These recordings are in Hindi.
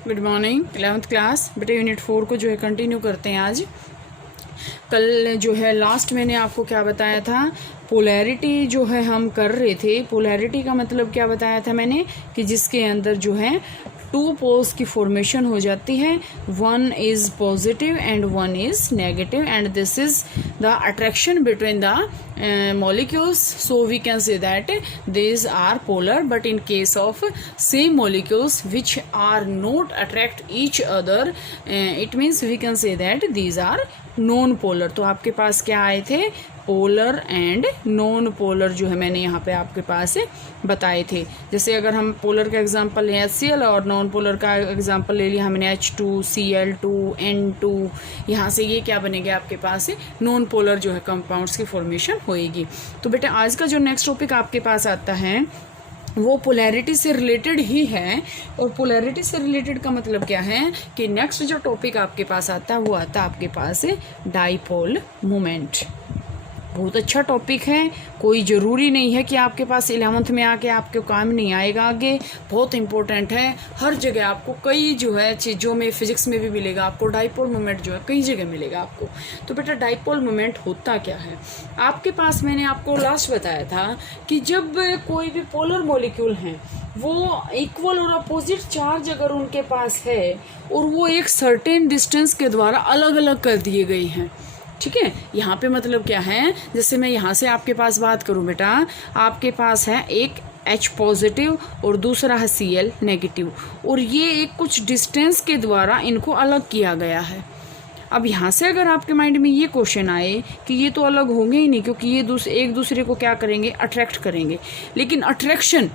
Good morning 11th class. बेटा यूनिट 4 को जो है कंटिन्यू करते हैं आज। कल जो है लास्ट मैंने आपको क्या बताया था, पोलैरिटी जो है हम कर रहे थे। पोलैरिटी का मतलब क्या बताया था मैंने कि जिसके अंदर जो है टू पोल्स की फॉर्मेशन हो जाती है, one is positive and one is negative and this is the attraction between the molecules. So we can say that these are polar, but in case of same molecules which are not attract each other, it means we can say that these are non polar. तो आपके पास क्या आए थे, पोलर एंड नॉन पोलर जो है मैंने यहाँ पे आपके पास बताए थे। जैसे अगर हम पोलर का एग्जांपल लें HCl और नॉन पोलर का एग्जांपल ले लिया हमने H2Cl2 N2, यहाँ से ये क्या बनेगा आपके पास नॉन पोलर जो है कंपाउंड्स की फॉर्मेशन होएगी। तो बेटा आज का जो नेक्स्ट टॉपिक आपके पास आता है वो पोलैरिटी से रिलेटेड ही है। और पोलैरिटी से रिलेटेड का मतलब क्या है कि नेक्स्ट जो टॉपिक आपके पास आता है वो आता है आपके पास डाइपोल मोमेंट। बहुत अच्छा टॉपिक है, कोई ज़रूरी नहीं है कि आपके पास 11th में आके आपके काम नहीं आएगा, आगे बहुत इंपॉर्टेंट है। हर जगह आपको कई जो है चीज़ों में, फिजिक्स में भी मिलेगा आपको, डाइपोल मोमेंट जो है कई जगह मिलेगा आपको। तो बेटा डाइपोल मोमेंट होता क्या है, आपके पास मैंने आपको लास्ट बताया था कि जब कोई भी पोलर मॉलिक्यूल हैं वो इक्वल और अपोजिट चार्ज अगर उनके पास है और वो एक सर्टेन डिस्टेंस के द्वारा अलग अलग कर दिए गए हैं, ठीक है। यहाँ पे मतलब क्या है, जैसे मैं यहाँ से आपके पास बात करूँ बेटा, आपके पास है एक H पॉजिटिव और दूसरा है Cl नेगेटिव, और ये एक कुछ डिस्टेंस के द्वारा इनको अलग किया गया है। अब यहाँ से अगर आपके माइंड में ये क्वेश्चन आए कि ये तो अलग होंगे ही नहीं क्योंकि ये एक दूसरे को क्या करेंगे, अट्रैक्ट करेंगे, लेकिन अट्रैक्शन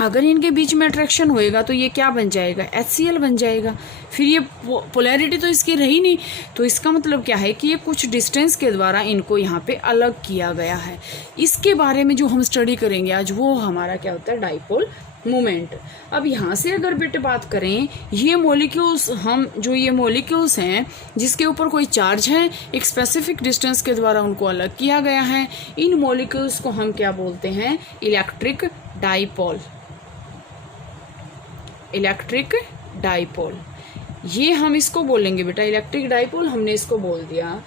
अगर इनके बीच में अट्रैक्शन होएगा तो ये क्या बन जाएगा, HCl बन जाएगा। फिर ये पोलैरिटी तो इसकी रही नहीं, तो इसका मतलब क्या है कि ये कुछ डिस्टेंस के द्वारा इनको यहाँ पे अलग किया गया है। इसके बारे में जो हम स्टडी करेंगे आज वो हमारा क्या होता है, डाइपोल मोमेंट। अब यहाँ से अगर बेटे बात करें, ये मॉलिक्यूल्स ये मॉलिक्यूल्स हैं जिसके ऊपर कोई चार्ज है, एक स्पेसिफिक डिस्टेंस के द्वारा उनको अलग किया गया है, इन मॉलिक्यूल्स को हम क्या बोलते हैं, इलेक्ट्रिक डाइपोल। इलेक्ट्रिक डाइपोल, ये हम इसको बोलेंगे बेटा इलेक्ट्रिक डाइपोल, हमने इसको बोल दिया।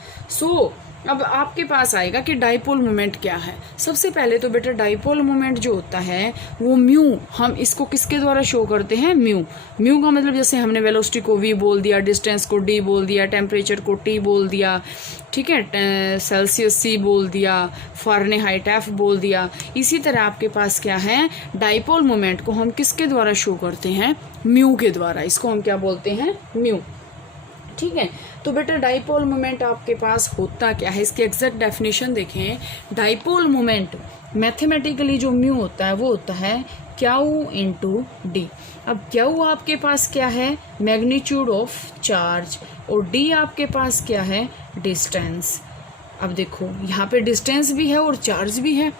अब आपके पास आएगा कि डाइपोल मोमेंट क्या है। सबसे पहले तो बेटा डाइपोल मोमेंट जो होता है वो म्यू, हम इसको किसके द्वारा शो करते हैं, म्यू। म्यू का मतलब जैसे हमने वेलोसिटी को v बोल दिया, डिस्टेंस को d बोल दिया, टेम्परेचर को T बोल दिया, ठीक है, सेल्सियस C बोल दिया, फ़ारेनहाइट F बोल दिया। इसी तरह आपके पास क्या है, डाइपोल मोमेंट को हम किसके द्वारा शो करते हैं, म्यू के द्वारा। इसको हम क्या बोलते हैं, म्यू, ठीक है। तो बेटा डाइपोल मोमेंट आपके पास होता क्या है, इसकी एग्जैक्ट डेफिनेशन देखें। डाइपोल मोमेंट मैथमेटिकली जो म्यू होता है वो होता है क्यू इंटू डी। अब क्यू आपके पास क्या है, मैग्नीट्यूड ऑफ चार्ज, और डी आपके पास क्या है, डिस्टेंस। अब देखो यहाँ पे डिस्टेंस भी है और चार्ज भी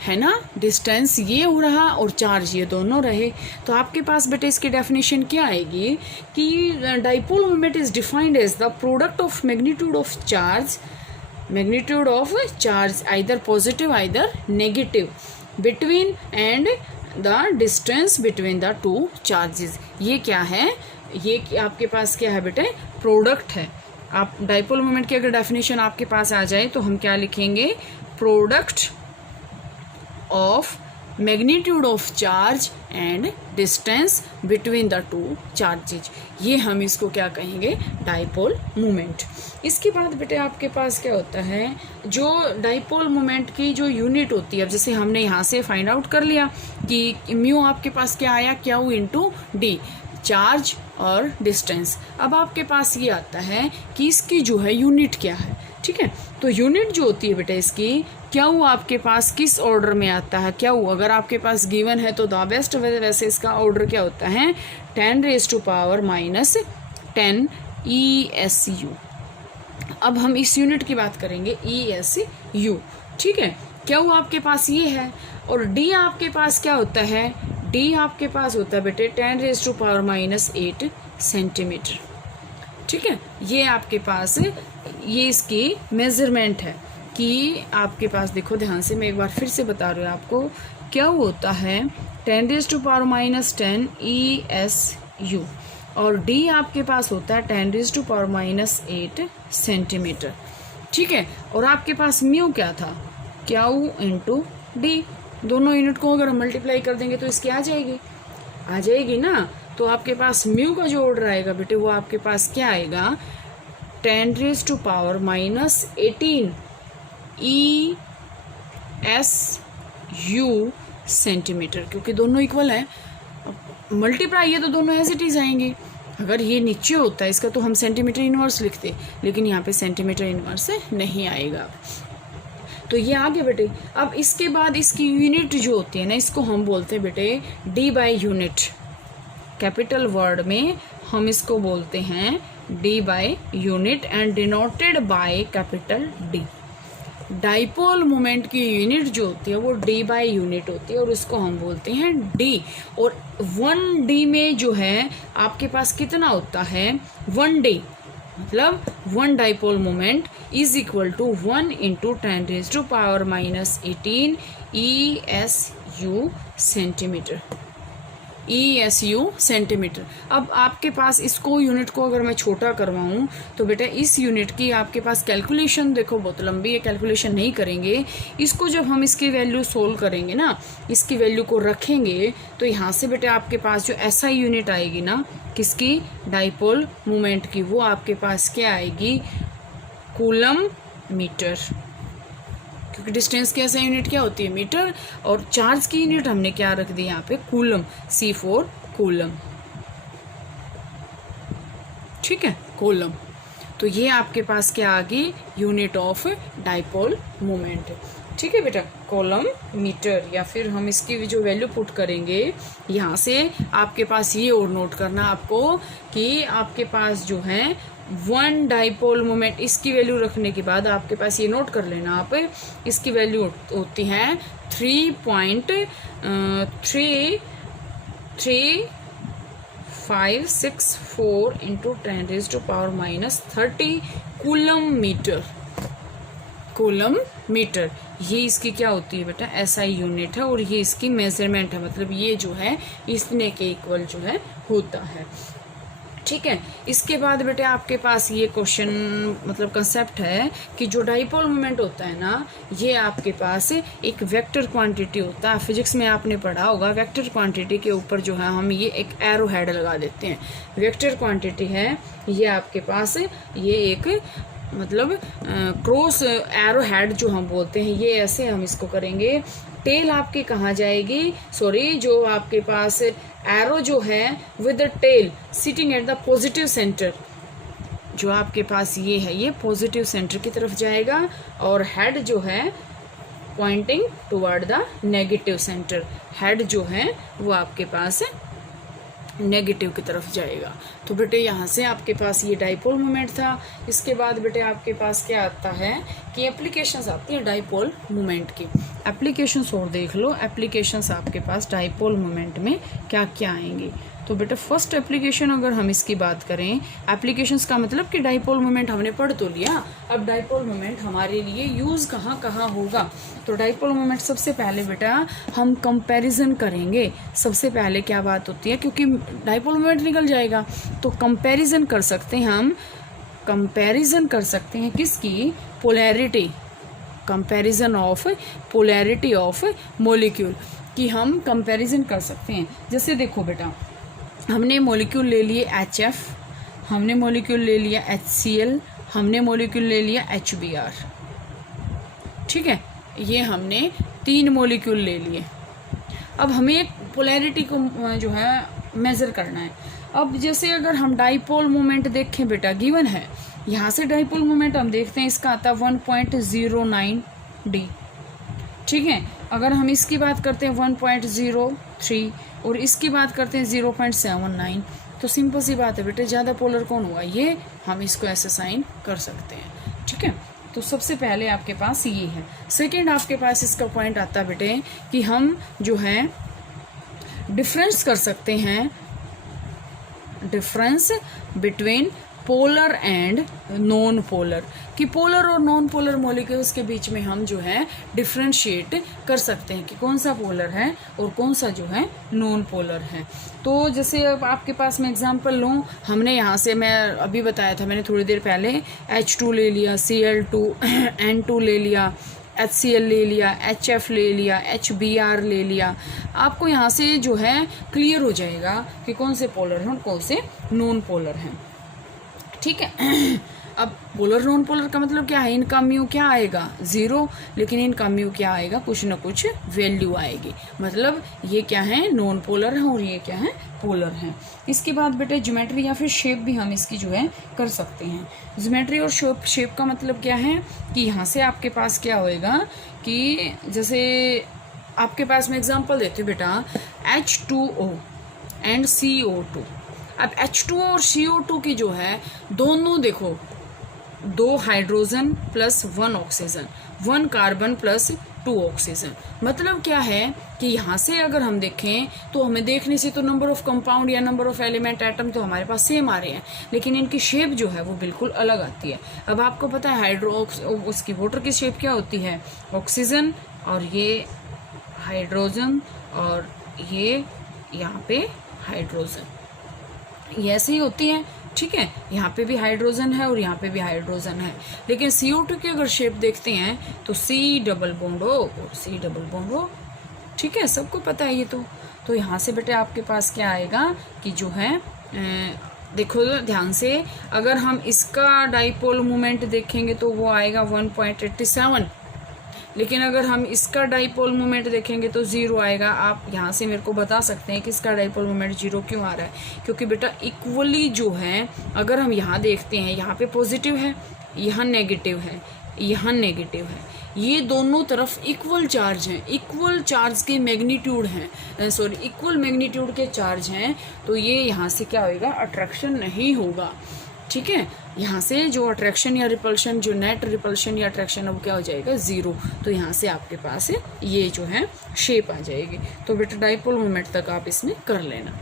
है ना, डिस्टेंस ये हो रहा और चार्ज ये दोनों रहे। तो आपके पास बेटे इसकी डेफिनेशन क्या आएगी कि dipole moment is defined as the product of magnitude of charge either positive either negative between and the distance between the two charges. ये क्या है, ये आपके पास क्या है बेटे, प्रोडक्ट है। आप डाइपोल मोमेंट की अगर डेफिनेशन आपके पास आ जाए तो हम क्या लिखेंगे, product of magnitude of charge and distance between the two charges. ये हम इसको क्या कहेंगे, डाइपोल मोमेंट। इसके बाद बेटे आपके पास क्या होता है, जो डाइपोल मोमेंट की जो यूनिट होती है, अब जैसे हमने यहाँ से फाइंड आउट कर लिया कि म्यू आपके पास क्या आया, क्यू इंटू डी, चार्ज और डिस्टेंस। अब आपके पास ये आता है कि इसकी जो है यूनिट क्या है, ठीक है। तो यूनिट जो होती है बेटा इसकी, क्यू आपके पास किस ऑर्डर में आता है, क्यू अगर आपके पास गिवन है तो द बेस्ट वैसे इसका ऑर्डर क्या होता है, 10⁻⁻10 ESU। अब हम इस यूनिट की बात करेंगे, ESU, ठीक है। क्यू आपके पास ये है और डी आपके पास क्या होता है, डी आपके पास होता है बेटे 10⁻⁸ सेंटीमीटर, ठीक है। ये आपके पास ये इसकी मेजरमेंट है कि आपके पास देखो ध्यान से, मैं एक बार फिर से बता रही हूँ आपको, क्या होता है 10⁻⁻10 यू, और डी आपके पास होता है 10⁻⁻8 सेंटीमीटर। ठीक है, और आपके पास म्यू क्या था, क्यू इंटू डी। दोनों यूनिट को अगर हम मल्टीप्लाई कर देंगे तो इसकी आ जाएगी ना। तो आपके पास म्यू का जो ऑर्डर आएगा बेटे वो आपके पास क्या आएगा, 10⁻⁻18 ESU सेंटीमीटर, क्योंकि दोनों इक्वल है। मल्टीप्लाई है तो दोनों एज इट इज आएंगे। अगर ये नीचे होता है इसका तो हम सेंटीमीटर इनवर्स लिखते, लेकिन यहाँ पे सेंटीमीटर इनवर्स नहीं आएगा। तो ये आ गया बेटे। अब इसके बाद इसकी यूनिट जो होती है ना, इसको हम बोलते हैं बेटे D by unit. Capital word में हम इसको बोलते हैं D by unit and denoted by capital D. Dipole moment की यूनिट जो होती है वो डी बाई यूनिट होती है और उसको हम बोलते हैं डी। और 1D में जो है आपके पास कितना होता है, 1D मतलब 1 dipole moment is equal to 1 into 10⁻⁻18 ESU centimetre, ESU centimetre. अब आपके पास इसको यूनिट को अगर मैं छोटा करवाऊँ तो बेटा इस यूनिट की आपके पास कैलकुलेशन देखो बहुत लंबी है, कैलकुलेशन नहीं करेंगे। इसको जब हम इसकी वैल्यू सोल्व करेंगे ना, इसकी वैल्यू को रखेंगे तो यहाँ से बेटा आपके पास जो SI यूनिट आएगी ना, किसकी, डाइपोल मोमेंट की, वो आपके पास क्या आएगी, कूलम मीटर। क्योंकि डिस्टेंस की ऐसा यूनिट क्या होती है, मीटर, और चार्ज की यूनिट हमने क्या रख दी यहाँ पे, कूलम, C4 कूलम। ठीक है, कूलम। तो ये आपके पास क्या आ गई, यूनिट ऑफ डाइपोल मोमेंट। ठीक है बेटा, कूलम मीटर, या फिर हम इसकी जो वैल्यू पुट करेंगे यहाँ से आपके पास ये और नोट करना आपको कि आपके पास जो है 1 डाइपोल मोमेंट, इसकी वैल्यू रखने के बाद आपके पास ये नोट कर लेना आप, इसकी वैल्यू होती है 3.3564 इंटू 10⁻⁻30 कूलम मीटर। ये इसकी क्या होती है बेटा, SI यूनिट है, और ये इसकी मेजरमेंट है, मतलब ये जो है इतने के इक्वल जो है होता है। ठीक है, इसके बाद बेटे आपके पास ये क्वेश्चन मतलब कंसेप्ट है कि जो डाइपोल मोमेंट होता है ना, ये आपके पास एक वेक्टर क्वांटिटी होता है। फिजिक्स में आपने पढ़ा होगा, वेक्टर क्वांटिटी के ऊपर जो है हम ये एक एरो हेड लगा देते हैं। वेक्टर क्वांटिटी है ये आपके पास, ये एक मतलब क्रॉस एरो हेड जो हम बोलते हैं, ये ऐसे हम इसको करेंगे। टेल आपकी कहाँ जाएगी, सॉरी, जो आपके पास एरो जो है with the tail sitting at the positive centre, जो आपके पास ये है ये पॉजिटिव सेंटर की तरफ जाएगा, और हेड जो है pointing toward the negative centre. Head जो है वो आपके पास नेगेटिव की तरफ जाएगा। तो बेटे यहाँ से आपके पास ये डाइपोल मोमेंट था। इसके बाद बेटे आपके पास क्या आता है कि एप्लीकेशंस आती है डाइपोल मोमेंट की। एप्लीकेशंस और देख लो, एप्लीकेशंस आपके पास डाइपोल मोमेंट में क्या क्या आएंगी। तो बेटा फर्स्ट एप्लीकेशन अगर हम इसकी बात करें, एप्लीकेशंस का मतलब कि डाइपोल मोमेंट हमने पढ़ तो लिया, अब डाइपोल मोमेंट हमारे लिए यूज़ कहाँ कहाँ होगा। तो डाइपोल मोमेंट सबसे पहले बेटा हम कंपैरिजन करेंगे। सबसे पहले क्या बात होती है, क्योंकि डाइपोल मोमेंट निकल जाएगा तो कंपैरिजन कर सकते हैं हम, कंपैरिजन कर सकते हैं किसकी, polarity, comparison of polarity of molecule की हम कंपैरिजन कर सकते हैं। जैसे देखो बेटा, हमने मॉलिक्यूल ले लिए HF, हमने मॉलिक्यूल ले लिया HCl, हमने मॉलिक्यूल ले लिया HBr। ठीक है, ये हमने 3 मॉलिक्यूल ले लिए। अब हमें पोलैरिटी को जो है मेज़र करना है। अब जैसे अगर हम डाइपोल मोमेंट देखें बेटा, गिवन है यहाँ से डाइपोल मोमेंट हम देखते हैं इसका आता है 1.09D। ठीक है, अगर हम इसकी बात करते हैं 1.03 और इसकी बात करते हैं 0.79, तो सिंपल सी बात है बेटे, ज़्यादा पोलर कौन हुआ, ये हम इसको ऐसे साइन कर सकते हैं। ठीक है, तो सबसे पहले आपके पास ये है। सेकेंड आपके पास इसका पॉइंट आता है बेटे कि हम जो है डिफरेंस कर सकते हैं, difference between polar and non polar, कि पोलर और नॉन पोलर मॉलिक्यूल्स के बीच में हम जो है डिफ्रेंशिएट कर सकते हैं कि कौन सा पोलर है और कौन सा जो है नॉन पोलर है। तो जैसे अब आपके पास मैं एग्जांपल लूँ, हमने यहाँ से मैं अभी बताया था, मैंने थोड़ी देर पहले H2 ले लिया, Cl2 N2 ले लिया, HCl ले लिया, HF ले लिया, HBr ले लिया। आपको यहाँ से जो है क्लियर हो जाएगा कि कौन से पोलर हैं और कौन से नॉन पोलर हैं। ठीक है। अब पोलर नॉन पोलर का मतलब क्या है, इनका म्यू क्या आएगा, 0, लेकिन इनका म्यू क्या आएगा, कुछ ना कुछ वैल्यू आएगी। मतलब ये क्या है, नॉन पोलर है और ये क्या है, पोलर है। इसके बाद बेटे ज्योमेट्री या फिर शेप भी हम इसकी जो है कर सकते हैं। ज्योमेट्री और शेप का मतलब क्या है कि यहाँ से आपके पास क्या होएगा कि जैसे आपके पास मैं एग्जांपल देती हूँ बेटा, H2O एंड CO2। अब H2O और CO2 की जो है दोनों देखो, 2 hydrogen plus 1 oxygen, 1 carbon plus 2 oxygen. मतलब क्या है कि यहाँ से अगर हम देखें तो हमें देखने से तो नंबर ऑफ कंपाउंड या नंबर ऑफ एलिमेंट एटम तो हमारे पास सेम आ रहे हैं, लेकिन इनकी शेप जो है वो बिल्कुल अलग आती है। अब आपको पता है उसकी वाटर की शेप क्या होती है, ऑक्सीजन और ये हाइड्रोजन और ये यहाँ पे हाइड्रोजन, ये ऐसे ही होती है। ठीक है, यहाँ पे भी हाइड्रोजन है और यहाँ पे भी हाइड्रोजन है। लेकिन CO2 की अगर शेप देखते हैं तो C डबल बॉन्ड O और C डबल बॉन्ड O। ठीक है, सबको पता है ये तो यहाँ से बेटे आपके पास क्या आएगा कि जो है देखो ध्यान से, अगर हम इसका डाइपोल मोमेंट देखेंगे तो वो आएगा 1.87, लेकिन अगर हम इसका डाइपोल मोमेंट देखेंगे तो 0 आएगा। आप यहाँ से मेरे को बता सकते हैं कि इसका डाइपोल मोमेंट 0 क्यों आ रहा है, क्योंकि बेटा इक्वली जो है, अगर हम यहाँ देखते हैं, यहाँ पे पॉजिटिव है, यहाँ नेगेटिव है, यहाँ नेगेटिव है, ये दोनों तरफ इक्वल चार्ज हैं, इक्वल चार्ज के मैग्नीट्यूड हैं, सॉरी इक्वल मैग्नीट्यूड के चार्ज हैं। तो ये यहाँ से क्या होगा, अट्रैक्शन नहीं होगा। ठीक है, यहाँ से जो अट्रैक्शन या रिपल्शन, जो नेट रिपल्शन या अट्रैक्शन, अब क्या हो जाएगा, 0। तो यहाँ से आपके पास ये जो है शेप आ जाएगी। तो बेटा डाइपोल मोमेंट तक आप इसमें कर लेना।